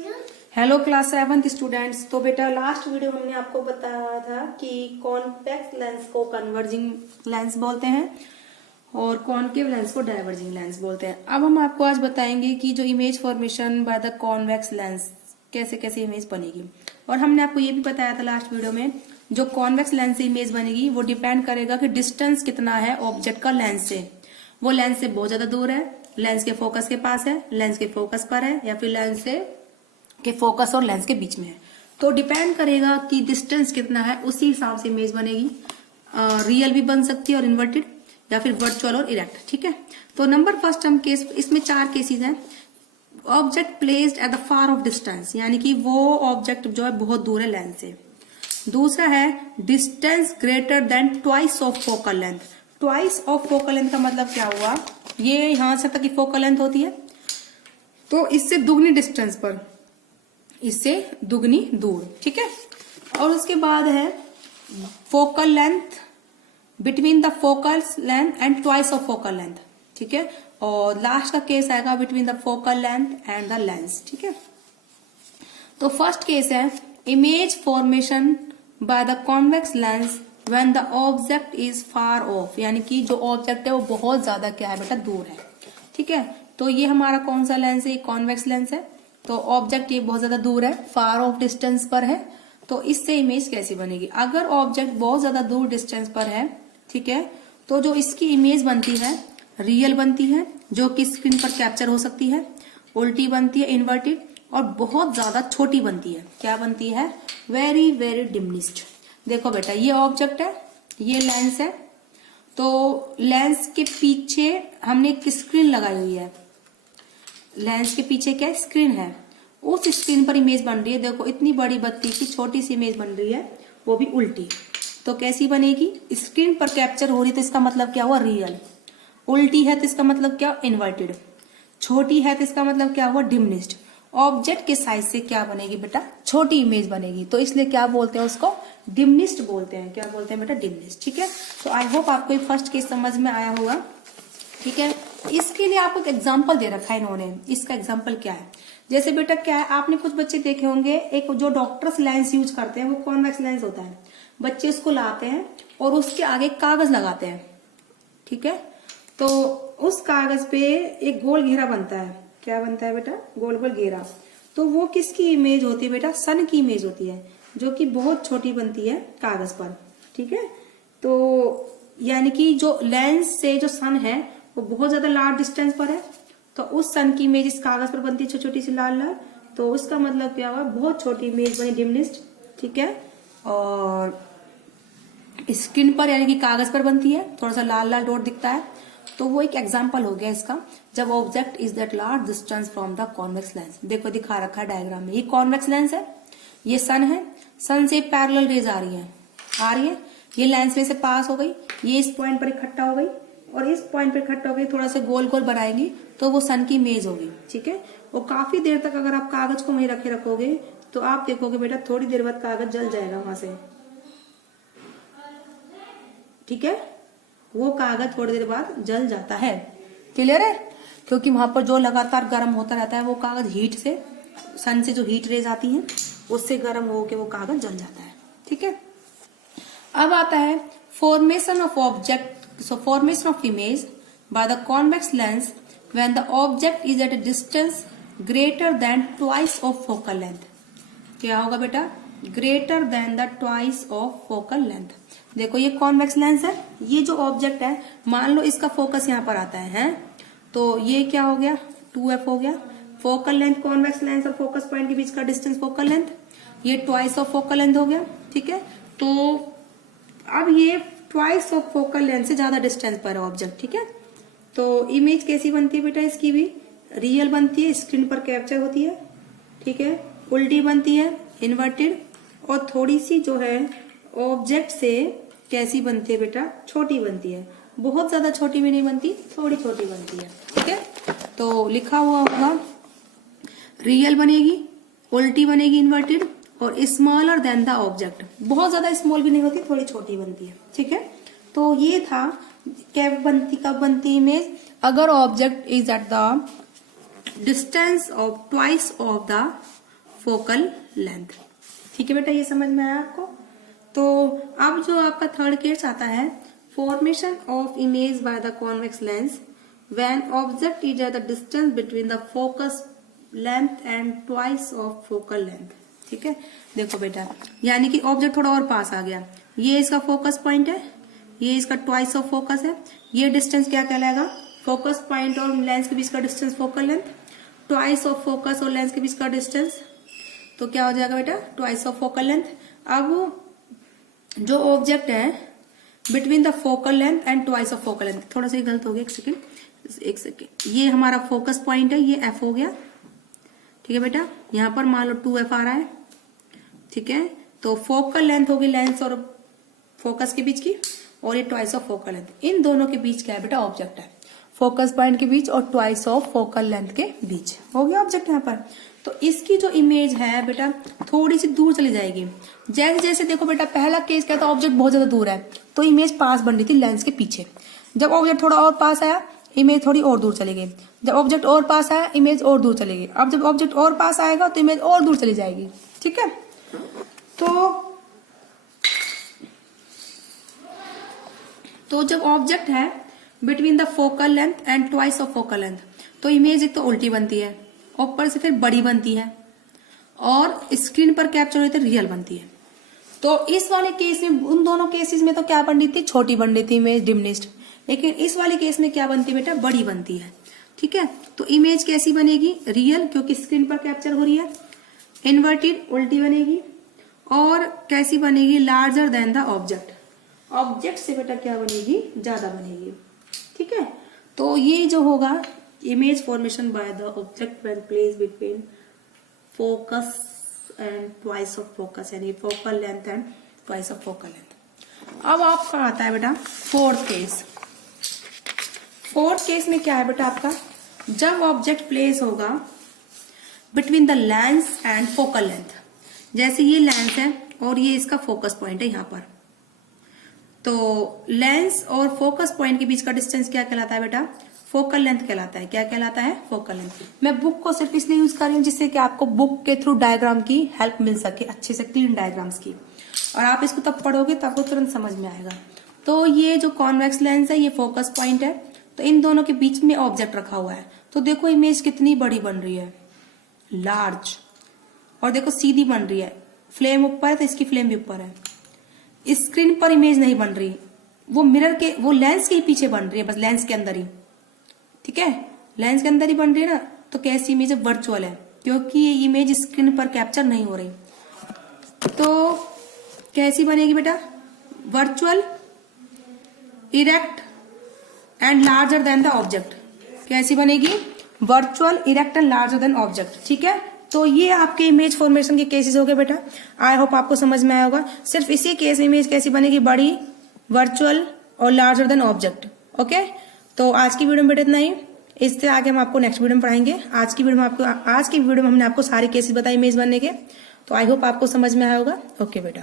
Hello class 7th students. तो बेटा last video हमने आपको बताया था कि कॉन्वेक्स लेंस को कन्वर्जिंग लेंस बोलते हैं और कॉनकेव लेंस को डाइवर्जिंग लेंस बोलते हैं। अब हम आपको आज बताएंगे कि जो image formation by the convex lens कैसे कैसे इमेज बनेगी। और हमने आपको ये भी बताया था लास्ट वीडियो में, जो कॉन्वेक्स लेंस से इमेज बनेगी वो डिपेंड करेगा कि डिस्टेंस कितना है ऑब्जेक्ट का लेंस से। वो लेंस से बहुत ज्यादा दूर है, लेंस के फोकस के पास है, लेंस के फोकस पर है, या फिर लेंस से के फोकस और लेंस के बीच में है। तो डिपेंड करेगा कि डिस्टेंस कितना है, उसी हिसाब से इमेज बनेगी। रियल भी बन सकती है और इन्वर्टेड, या फिर वर्चुअल और इरेक्ट। ठीक है। तो नंबर फर्स्ट हम केस, इसमें 4 केसेस हैं। Object placed at the far of distance, यानी कि वो ऑब्जेक्ट जो है बहुत दूर है लेंस से। दूसरा है distance greater than twice of focal length. Twice of focal length का मतलब क्या हुआ, ये यहां से तक की फोकल लेंथ होती है, तो इससे दुगनी डिस्टेंस पर, इससे दुगनी दूर। ठीक है। और उसके बाद है focal length between the focal length and twice of focal length. ठीक है। और लास्ट का केस आएगा between the focal length and the lens. ठीक है। तो फर्स्ट केस है image formation by the convex lens when the object is far of, यानी कि जो ऑब्जेक्ट है वो बहुत ज्यादा क्या है बेटा, दूर है। ठीक है। तो ये हमारा कौन सा लेंस है, कॉन्वेक्स लेंस है। तो ऑब्जेक्ट ये बहुत ज्यादा दूर है, फार ऑफ डिस्टेंस पर है। तो इससे इमेज कैसी बनेगी, अगर ऑब्जेक्ट बहुत ज्यादा दूर डिस्टेंस पर है, ठीक है, तो जो इसकी इमेज बनती है रियल बनती है, जो कि स्क्रीन पर कैप्चर हो सकती है, उल्टी बनती है इन्वर्टेड, और बहुत ज्यादा छोटी बनती है। क्या बनती है, वेरी वेरी डिमिनिश्ड। देखो बेटा ये ऑब्जेक्ट है, ये लेंस है, तो लेंस के पीछे हमने एक स्क्रीन लगाई हुई है। लेंस के पीछे क्या स्क्रीन है, उस स्क्रीन पर इमेज बन रही है। देखो इतनी बड़ी बत्ती की छोटी सी इमेज बन रही है, वो भी उल्टी। तो कैसी बनेगी, स्क्रीन पर कैप्चर हो रही तो इसका मतलब क्या हुआ, रियल। उल्टी है तो इसका मतलब क्या, इन्वर्टेड। छोटी है तो इसका मतलब क्या हुआ, डिमिनिश्ड। ऑब्जेक्ट के साइज से क्या बनेगी बेटा, छोटी इमेज बनेगी। तो इसलिए क्या बोलते हैं उसको, डिमिनिश्ड बोलते हैं। क्या बोलते हैं बेटा, डिमिनिश्ड। ठीक है। तो आई होप आपको फर्स्ट केस समझ में आया होगा। ठीक है। इसके लिए आपको एक एग्जाम्पल दे रखा है इन्होंने। इसका एग्जाम्पल क्या है, जैसे बेटा क्या है, आपने कुछ बच्चे देखे होंगे, एक जो डॉक्टर्स लेंस यूज करते हैं वो कॉन्वेक्स लेंस होता है। बच्चे उसको लाते हैं और उसके आगे कागज लगाते हैं। ठीक है। तो उस कागज पे एक गोल घेरा बनता है। क्या बनता है बेटा, गोल गोल घेरा। तो वो किसकी इमेज होती है बेटा, सन की इमेज होती है, जो कि बहुत छोटी बनती है कागज पर। ठीक है। तो यानी कि जो लेंस से जो सन है वो बहुत ज्यादा लार्ज डिस्टेंस पर है, तो उस सन की इमेज इस कागज पर बनती है, छोटी छोटी सी लाल लाल। तो उसका मतलब क्या हुआ, बहुत छोटी इमेज बनी, डिमिनिश्ड। ठीक है। और स्क्रीन पर यानी कि कागज पर बनती है, थोड़ा सा लाल लाल डॉट दिखता है। तो वो एक एग्जांपल हो गया इसका, जब object is that large distance from the convex lens. देखो दिखा रखा है डायग्राम में, ये कॉन्वेक्स लेंस है, ये सन है, सन से पैरेलल रेज आ रही है, ये लेंस में से पास हो गई, ये इस पॉइंट पर इकट्ठा हो गई, और इस पॉइंट पर इकट्ठा हो गई, थोड़ा सा गोल गोल बनाएंगी तो वो सन की इमेज होगी। ठीक है। और काफी देर तक अगर आप कागज को वहीं रखोगे तो आप देखोगे बेटा थोड़ी देर बाद कागज जल जाएगा वहां से। ठीक है। वो कागज थोड़ी देर बाद जल जाता है। क्लियर है, क्योंकि वहां पर जो लगातार गर्म होता रहता है वो कागज हीट से, सन से जो हीट रेज आती है उससे गर्म होकर वो कागज जल जाता है। ठीक है। अब आता है formation of object, so formation of image by the convex lens when the object is at a distance greater than twice of focal length। क्या होगा बेटा, greater than the twice of focal length। देखो ये convex lens है, ये जो object है मान लो इसका फोकस यहाँ पर आता है, तो ये क्या हो गया, 2f हो गया। फोकल लेंथ, कॉन्वेक्स लेंस और फोकस पॉइंट के बीच का डिस्टेंस फोकल लेंथ, ये ट्वाइस ऑफ फोकल लेंथ हो गया। ठीक है। तो अब ये ट्वाइस ऑफ फोकल लेंथ से ज्यादा डिस्टेंस पर है ऑब्जेक्ट। ठीक है। तो इमेज कैसी बनती है बेटा, इसकी भी रियल बनती है, स्क्रीन पर कैप्चर होती है। ठीक है। उल्टी बनती है, इन्वर्टेड, और थोड़ी सी जो है ऑब्जेक्ट से कैसी बनती है बेटा, छोटी बनती है। बहुत ज्यादा छोटी भी नहीं बनती, थोड़ी छोटी बनती है। ठीक है। तो लिखा हुआ होगा रियल बनेगी, उल्टी बनेगी इन्वर्टेड, और स्मॉलर देन द ऑब्जेक्ट। बहुत ज्यादा स्मॉल भी नहीं होती, थोड़ी छोटी बनती है। ठीक है। तो ये था कब बनती इमेज, अगर object is at the distance of twice of the focal length. ठीक है बेटा, ये समझ में आया आपको। तो अब जो आपका थर्ड केस आता है, formation of image by the convex lens when object is at the distance between the focus length and twice of focal length. ठीक है, देखो बेटा, यानी कि ऑब्जेक्ट थोड़ा और पास आ गया, ये इसका फोकस पॉइंट है, ये इसका ट्वाइस ऑफ फोकस है, ये डिस्टेंस क्या कहलाएगा, फोकस पॉइंट और लेंस के बीच का distance focal length, twice of focus और लेंस के बीच का डिस्टेंस, तो क्या हो जाएगा बेटा, ट्वाइस ऑफ फोकल लेंथ। अब जो ऑब्जेक्ट है between the focal length and twice of focal length, थोड़ा सा ही गलत हो गया, एक सेकेंड, ये हमारा फोकस पॉइंट है, ये एफ हो गया। ठीक है बेटा, यहां पर मान लो 2f आ रहा है। ठीक है, तो फोकल लेंथ होगी लेंस और फोकस के बीच की, और ये ट्वाइस ऑफ फोकल लेंथ, इन दोनों के बीच क्या है बेटा, ऑब्जेक्ट है, फोकस पॉइंट के बीच और ट्वाइस ऑफ फोकल लेंथ के बीच हो गया ऑब्जेक्ट यहाँ पर। तो इसकी जो इमेज है बेटा थोड़ी सी दूर चली जाएगी। जैसे जैसे देखो बेटा, पहला केस क्या था, ऑब्जेक्ट बहुत ज्यादा दूर है तो इमेज पास बन रही थी लेंस के पीछे। जब ऑब्जेक्ट थोड़ा और पास आया, इमेज थोड़ी और दूर चली गई। जब ऑब्जेक्ट और पास आया, इमेज और दूर चली गई। अब जब ऑब्जेक्ट और पास आएगा तो इमेज और दूर चली जाएगी। ठीक है, तो जब ऑब्जेक्ट है between the focal length and twice of focal length, तो इमेज एक तो उल्टी बनती है, ऊपर से फिर बड़ी बनती है, और स्क्रीन पर कैप्चर होती है रियल बनती है। तो इस वाले केस में, उन दोनों केसेस में तो क्या बन रही थी, छोटी बन रही थी इमेज, डिमिनिश्ड। लेकिन इस वाले केस में क्या बनती है बेटा, बड़ी बनती है। ठीक है, तो इमेज कैसी बनेगी, रियल, क्योंकि स्क्रीन पर कैप्चर हो रही है। इन्वर्टेड, उल्टी बनेगी। और कैसी बनेगी, larger than the object, object से बेटा क्या बनेगी, ज्यादा बनेगी। ठीक है, तो ये जो होगा image formation by the object when place between focus and twice of focus, यानी focal length and twice of focal length. अब आपका आता है बेटा फोर्थ केस। फोर्थ केस में क्या है बेटा आपका, जब ऑब्जेक्ट प्लेस होगा between the lens and focal length, जैसे ये लेंस है और ये इसका फोकस पॉइंट है यहाँ पर, तो लेंस और फोकस पॉइंट के बीच का डिस्टेंस क्या कहलाता है बेटा, फोकल लेंथ कहलाता है। क्या कहलाता है, फोकल लेंथ। मैं बुक को सिर्फ इसलिए यूज कर रही हूँ जिससे कि आपको बुक के थ्रू डायग्राम की हेल्प मिल सके, अच्छे से क्लीन डायग्राम्स की, और आप इसको तब पढ़ोगे तब आपको तुरंत समझ में आएगा। तो ये जो कॉन्वेक्स लेंस है, ये फोकस पॉइंट है, तो इन दोनों के बीच में ऑब्जेक्ट रखा हुआ है। तो देखो इमेज कितनी बड़ी बन रही है, लार्ज, और देखो सीधी बन रही है, फ्लेम ऊपर है तो इसकी फ्लेम भी ऊपर है। स्क्रीन पर इमेज नहीं बन रही, वो मिरर के, वो लेंस के ही पीछे बन रही है, बस लेंस के अंदर ही। ठीक है, लेंस के अंदर ही बन रही है ना, तो कैसी इमेज है, वर्चुअल है, क्योंकि ये इमेज स्क्रीन पर कैप्चर नहीं हो रही। तो कैसी बनेगी बेटा, virtual, erect and larger than the object. कैसी बनेगी, virtual, erect and larger than object. ठीक है, तो ये आपके इमेज फॉर्मेशन के केसेस हो गए बेटा। आई होप आपको समझ में आया होगा। सिर्फ इसी केस में इमेज कैसी बनेगी, बड़ी, वर्चुअल और लार्जर देन ऑब्जेक्ट। ओके, तो आज की वीडियो में बेटा इतना ही। इससे आगे हम आपको नेक्स्ट वीडियो में पढ़ाएंगे। आज की वीडियो में हमने आपको सारे केसेस बताए इमेज बनने के। तो आई होप आपको समझ में आया होगा। ओके बेटा।